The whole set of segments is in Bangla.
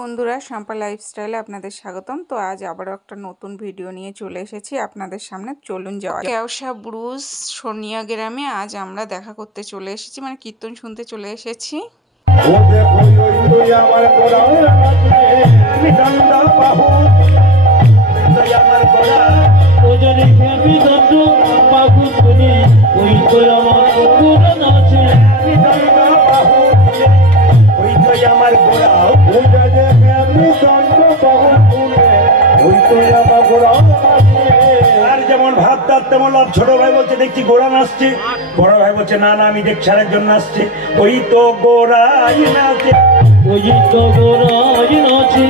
বন্ধুরা শম্পা লাইফস্টাইলে আপনাদের স্বাগতম। তো আজ আবারও একটা নতুন ভিডিও নিয়ে চলে এসেছি আপনাদের সামনে। চলুন যাওয়া যাক। কেওসা ব্রুজ সোনিয়া গ্রামে আজ আমরা দেখা করতে চলে এসেছি, মানে কীর্তন শুনতে চলে এসেছি। আর যেমন ভাত তার তেমন লাভ। ছোট ভাই বলছে দেখছি গোড়া নাচছে, বড় ভাই বলছে না না আমি দেখছি আরেকজন নাচছে। ওই তো গোড়াই নাচে, ওই তো গোড়াই নাচে,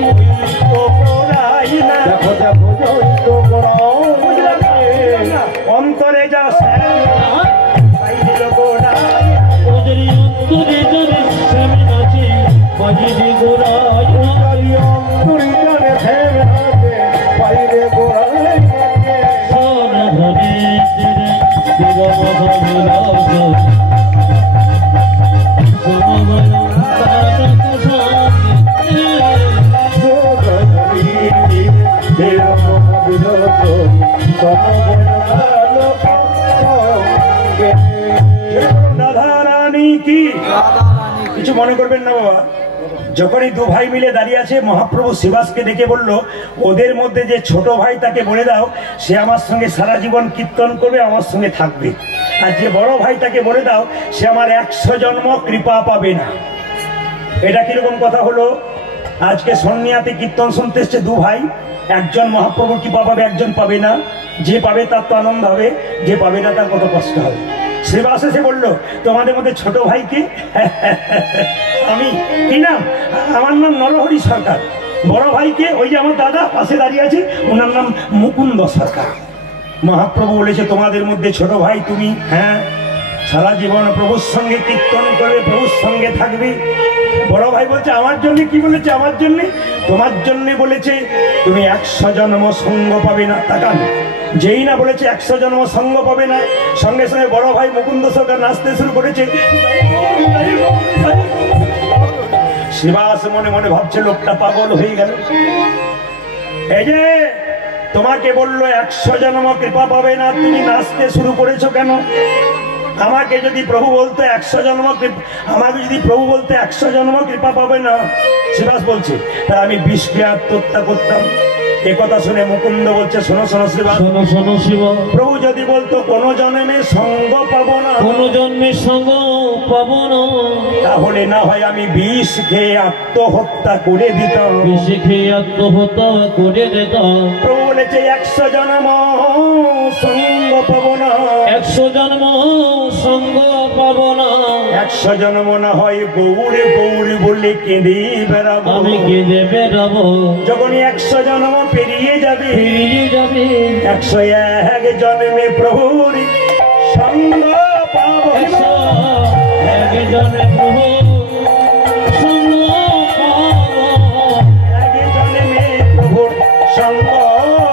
দেখো দেখো ওই তো অন্তরে যা বাইরে গোড়াই অন্তরে জানে শ্যামে নাচে, বাইরে গোড়াই অন্তরে জানে শ্যামে নাচে, বাইরে গোড়াই সোনা ধরে তেরে দেবা মহাবিলা কিছু মনে করবেন না বাবা। যখনই দু ভাই মিলে দাঁড়িয়ে আছে, মহাপ্রভু শিবাসকে ডেকে বলল ওদের মধ্যে যে ছোট ভাই তাকে বলে দাও সে আমার সঙ্গে সারা জীবন কীর্তন করবে, আমার সঙ্গে থাকবে। আর যে বড় ভাই তাকে বলে দাও সে আমার 100 জন্ম কৃপা পাবে না। এটা কিরকম কথা হলো? আজকে সন্নিয়াতে কীর্তন শুনতে এসছে দু ভাই, একজন মহাপ্রভুর কৃপা পাবে, একজন পাবে না। যে পাবে তার তো আনন্দ হবে, যে পাবে না তার কত কষ্ট হবে। শ্রীবাস এসে বললো তোমাদের মধ্যে ছোট ভাইকে আমি কি নাম? আমার নাম নরহরি সরকার। বড় ভাইকে ওই যে আমার দাদা পাশে দাঁড়িয়ে আছে, ওনার নাম মুকুন্দ সরকার। মহাপ্রভু বলেছে তোমাদের মধ্যে ছোট ভাই তুমি, হ্যাঁ সারা জীবন প্রভুর সঙ্গে কীর্তন করবে, প্রভুর সঙ্গে থাকবে। বড় ভাই বলছে আমার জন্য কি বলেছে? আমার জন্য তোমার জন্য বলেছে তুমি 100 জন্ম সঙ্গ পাবে না। তাকান, যেই না বলেছে 100 জন্ম সঙ্গ পাবে না, সঙ্গে সঙ্গে বড় ভাই মুকুন্দ সরকার নাচতে শুরু করেছে। শিবাস মনে মনে ভাবছে লোকটা পাগল হয়ে গেল। এই যে তোমাকে বললো 100 জন্ম কৃপা পাবে না, তুমি নাচতে শুরু করেছো কেন? আমাকে যদি প্রভু বলতে 100 জন্ম আমাকে যদি প্রভু বলতে 100 জন্ম কৃপা পাবে না, শিবাস বলছে তাই আমি 20 কে আত্মহত্যা করতাম। এ কথা শুনে মুকুন্দ বলছে শোনো শোনো শিবাস, শোনো শোনো শিব, প্রভু যদি বলতো কোন জন্মে সঙ্গ পাবো না, কোন জন্মে সঙ্গ পাবো না, তাহলে না হয় আমি 20 খেয়ে আত্মহত্যা করে দিতাম, 20 খেয়ে আত্মহত্যা করে দিতাম। প্রভু বলেছে 100 জন্ম সঙ্গ পাবো না, 100 জন্ম সঙ্গ পাবো না, 100 জন্ম না হয় গৌরে গৌরে বলে কেঁদে বেড়াবো, আমি কেঁদে বেড়াবো। যখনই 100 জন্ম পেরিয়ে যাবে 101 জন্মে প্রভুর সঙ্গ পাবো, 101 জন্মে প্রভু সঙ্গ পাবো, 1 জন্মে প্রভুর সঙ্গ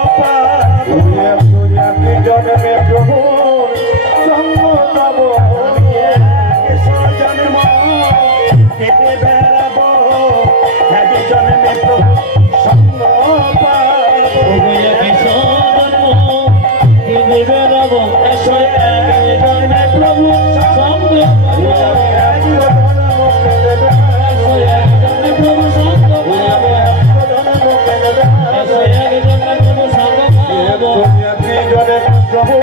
পাবো, 101 জন্মে প্রভুর সঙ্গ পাবো, 100 জন্ম কেটে বেড়াবো, 1 জন্মে প্রভু সঙ্গ পাবো, 100 জন্ম কেটে বেড়াবো, 101 জন্মে প্রভু সঙ্গ পাবো, 101 জন্মে প্রভু সঙ্গ পাবো, 101 জন্মে প্রভু সঙ্গ পাবো, 101 জন্মে প্রভু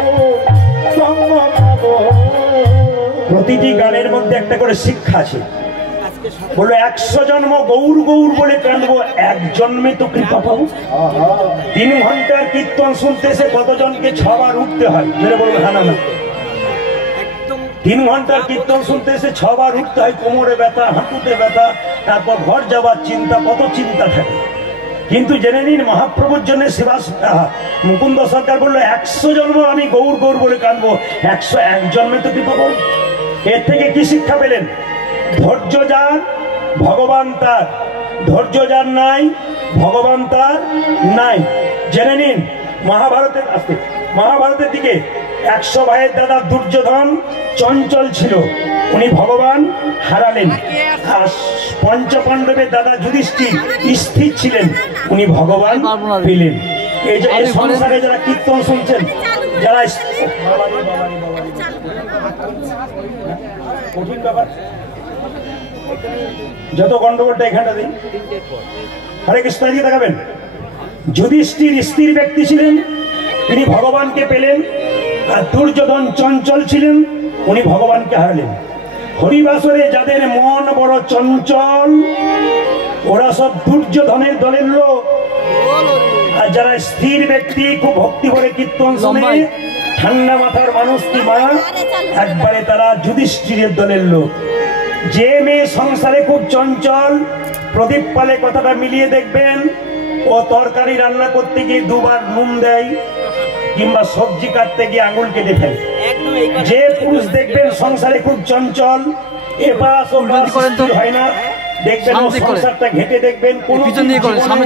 সঙ্গ পাবো। প্রতিটি গানের মধ্যে একটা করে শিক্ষা আছে। বলো 100 জন্ম গৌর গৌর বলে কাঁদবো, 1 জন্মে তো কৃপা পাবো। 3 ঘন্টার কীর্তন শুনতে এসে কতজনকে 6 বার উঠতে হয়? মেরে বলবো হ্যাঁ না? 3 ঘন্টার কীর্তন শুনতে এসে 6 বার উঠতে হয়, কোমরে ব্যথা, হাঁটুতে ব্যথা, তারপর ঘর যাবার চিন্তা, কত চিন্তা থাকে। কিন্তু জেনে নিন মহাপ্রভুর জন্য শিবাস মুকুন্দ সরকার বললো 100 জন্ম আমি গৌর গৌর বলে কাঁদবো, 101 জন্মে তো কৃপা পাবো। এর থেকে কি শিক্ষা পেলেন? ধৈর্য যার ভগবান তার, ধৈর্য যার নাই ভগবান তার নাই। জেনে নিন মহাভারতের আসতে মহাভারতের দিকে 100 ভাইয়ের দাদা দুর্যোধন চঞ্চল ছিল, উনি ভগবান হারালেন। আর পঞ্চপাণ্ডবের দাদা যুধিষ্ঠির স্থির ছিলেন, উনি ভগবান পেলেন। এই যে এই সংসারে যারা কীর্তন শুনছেন, যারা কঠিন ব্যাপার, যত গন্ডগোলটা এখানটা দিন। হরে কৃষ্ণ দিকে দেখাবেন। যুধিষ্ঠির স্থির ব্যক্তি ছিলেন, তিনি ভগবানকে পেলেন। আর দুর্যোধন চঞ্চল ছিলেন, উনি ভগবানকে হারালেন। হরিবাসরে যাদের মন বড় চঞ্চল, ওরা সব দুর্যোধনের দলের লোক। আর যারা স্থির ব্যক্তি, খুব ভক্তি করে কীর্তন শুনে, ঠান্ডা মাথার মানুষ কি মা, একবারে তারা যুধিষ্ঠিরের দলের লোক। যে মেয়ে সংসারে খুব চঞ্চল, প্রদীপ পালে কথাটা মিলিয়ে দেখবেন, ও তরকারি রান্না করতে গিয়ে দুবার নুন দেয়, কিংবা সবজি কাটতে গিয়ে আঙুল কেটে ফেলে। যে পুরুষ দেখবেন সংসারে খুব চঞ্চল, এপাশ ওপাশ হয় না, দেখবেন সংসারটা ঘেটে দেখবেন কোনো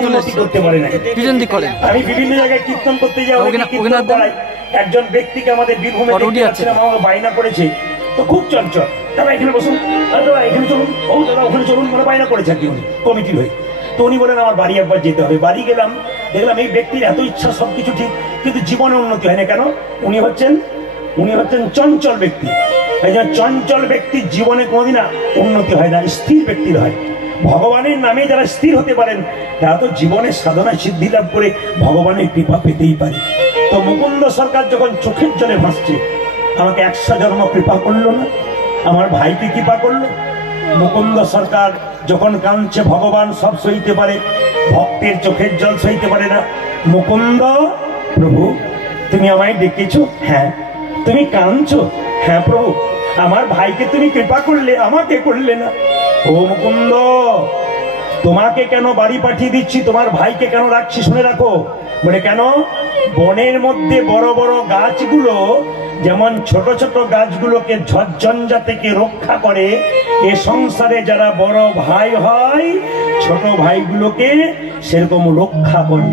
উন্নতি করতে পারে না। আমি বিভিন্ন জায়গায় কীর্তন করতে যাই, কীর্তন করাই, একজন ব্যক্তিকে আমাদের বীরভূমে আমাকে বায়না করেছে, তো খুব চঞ্চল, দাদা এখানে বসুন, দাদা এখানে চলুন, ও দাদা ওখানে চলুন, মানে বায়না করেছে আর কি উনি কমিটির হয়ে। তো উনি বলেন আমার বাড়ি একবার যেতে হবে। বাড়ি গেলাম, দেখলাম এই ব্যক্তির এত ইচ্ছা, সবকিছু ঠিক, কিন্তু জীবনে উন্নতি হয় না। কেন? উনি হচ্ছেন চঞ্চল ব্যক্তি। এই যে চঞ্চল ব্যক্তির জীবনে কোনোদিন উন্নতি হয় না, স্থির ব্যক্তির হয়। ভগবানের নামে যারা স্থির হতে পারেন, তারা তো জীবনের সাধনা সিদ্ধি লাভ করে ভগবানের কৃপা পেতেই পারে। তো মুকুন্দ সরকার যখন চোখের জলে ভাসছে, আমাকে 100 জন্ম কৃপা করলো না, আমার ভাইকে কৃপা করলো। মুকুন্দ সরকার যখন কাঁদছে, ভগবান সব সইতে পারে, ভক্তের চোখের জল সইতে পারে না। মুকুন্দ প্রভু, তুমি আমায় ডেকেছো? হ্যাঁ। তুমি কাঁদছো? হ্যাঁ প্রভু। আমার ভাইকে তুমি কৃপা করলে, আমাকে করলে না। ও মুকুন্দ, তোমাকে কেন বাড়ি পাঠিয়ে দিচ্ছি, তোমার ভাইকে কেন রাখছি শুনে রাখো। বলে কেন? বনের মধ্যে বড় বড় গাছগুলো যেমন ছোট ছোট গাছগুলোকে ঝড়ঝঞ্ঝা থেকে রক্ষা করে, এ সংসারে যারা বড় ভাই হয়, ছোট ভাইগুলোকে সেরকম রক্ষা করে।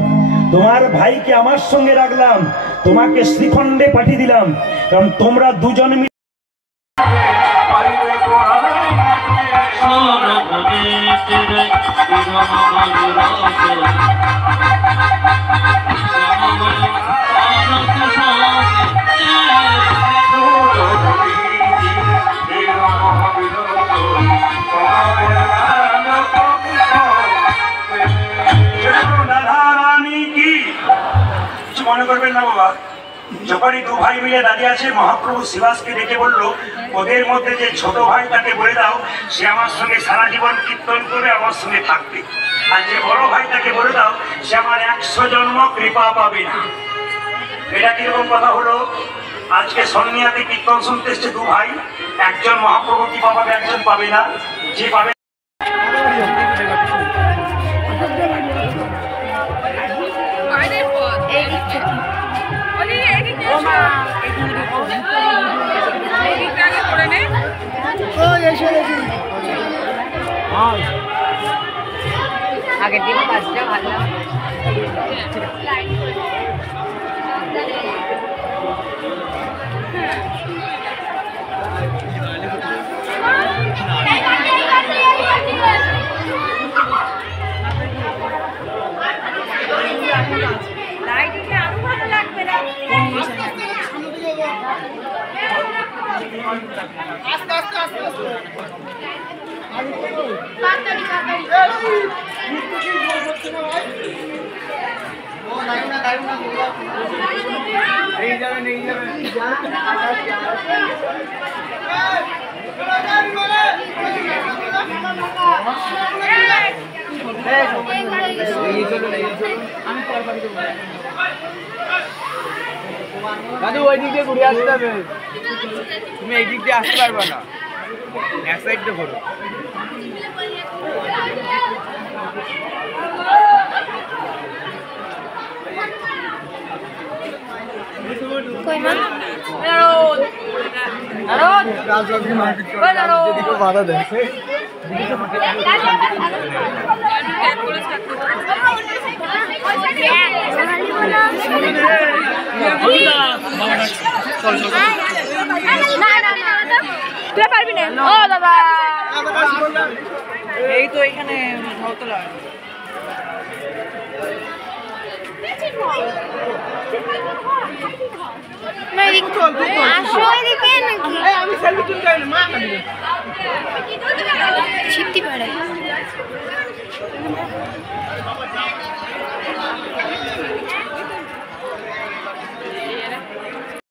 তোমার ভাইকে আমার সঙ্গে রাখলাম, তোমাকে শ্রীখণ্ডে পাঠিয়ে দিলাম, কারণ তোমরা দুজন মিলে মনে করবেন না বাবা। যখনই দু ভাই মিলে দাঁড়িয়ে আছে, মহাপ্রভু শিবাসকে ডেকে বললো, ওদের মধ্যে যে ছোট ভাই তাকে বলে দাও, সে আমার সঙ্গে সারা জীবন কীর্তন করে আমার সঙ্গে থাকবে। আর যে বড় ভাই তাকে বলে দাও, সে আমার 100 জন্ম কৃপা পাবে না। এটা কিরকম কথা হলো? আজকে সন্নিয়াতে কীর্তন শুনতে এসছে দু ভাই, একজন মহাপ্রভু কৃপা পাবে, একজন পাবে না। যে পাবে আগের দিন কাজটা ভালো আস্তে আস্তে আস্তে আস্তে দাদু ওই দিক দিয়ে ঘুরে আসতে হবে, তুমি এই দিক দিয়ে আসতে পারবে না, এক সাইড দিয়ে ঘুরো। বাধা দেয় তুই পারবি না। ও দাদা এই তো এখানে হতলা আসো এদিকে নাকি আমি সেলফি তুলতে মা